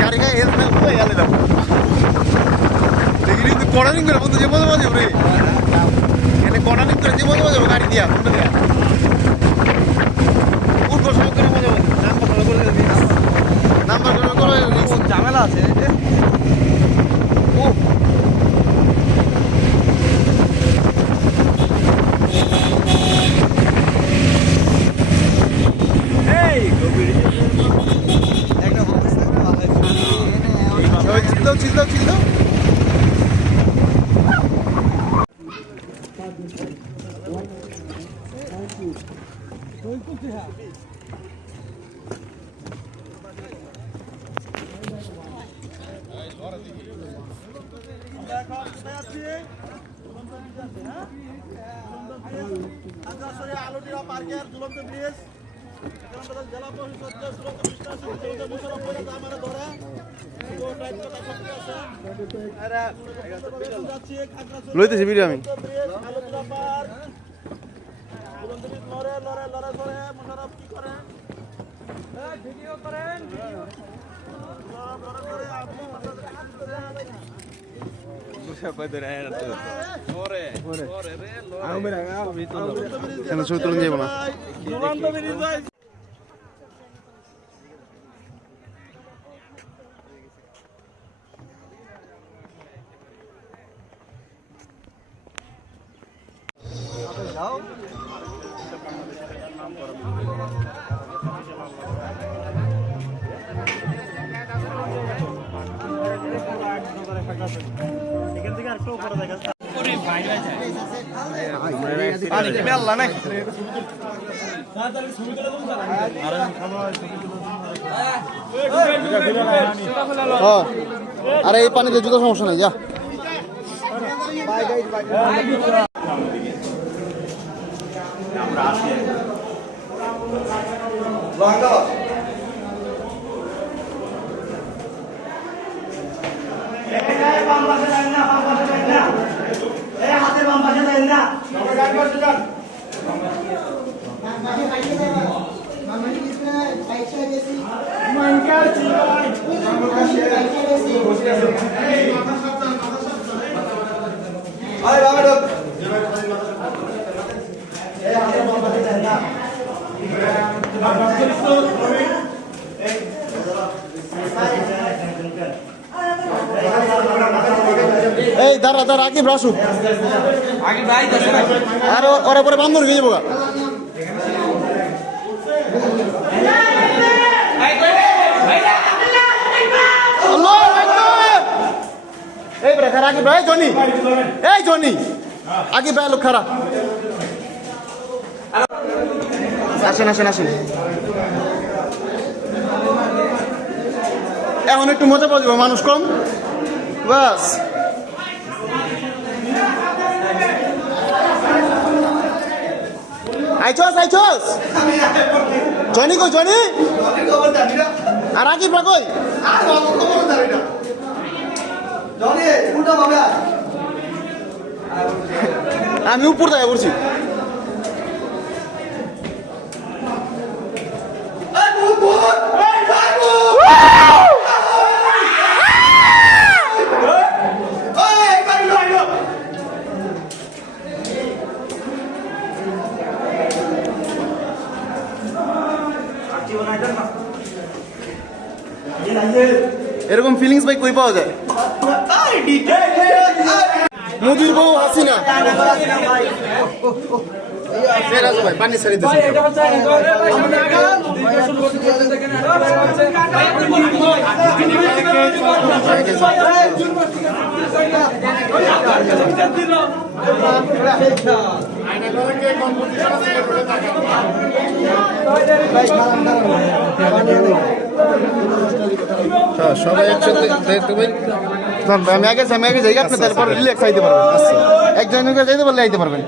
গাড়ি গায়ে হেল্প না করে গেলে দাও দেখি কিন্তু কর্নারিং করে বন্ধু যে মজা মজা রে এখানে কর্নারিং করে যে মজা মজা গাড়ি দিয়া কোনটা দিয়া উঠবো সব করে মজা নাম্বার করে ঝামেলা আছে ও চিল দাও আলোটিরা পার্কের ঝুলন্ত ব্রিজ জেলা লইতেছি ভিডিও আমি ছবি তুলে যাবো না এখান থেকে আরেকটা উপরে দেখা যাচ্ছে আরে এই পানিতে জুতো সমস্যা নেই যা হাতের বাম পাশে দেন না এই দাঁড়া দাঁড়া আগে আসুক আর ওরা পরে বান্ধব গিয়ে যাবো এই বেটা খারা আগে ভাই জনি এই জনি আগে ভাই লোক খারা আসেন আসেন আসেন এখন একটু মজা পাওয়া যাবে মানুষ কম বাস আইছস আইছস জনি কই জনি আর আগে বা কই আমি উপর থেকে পড়ছি এরকম ফিলিংস ভাই কই পাওয়া যায় মোদির বউ হাসিনা ভাই পানি ছাড়ি সবাই একসাথে আমি আগে যাই আপনি তারপর রিল্যাক্স আইতে পারবেন একজন যাইতে পারলে আইতে পারবেন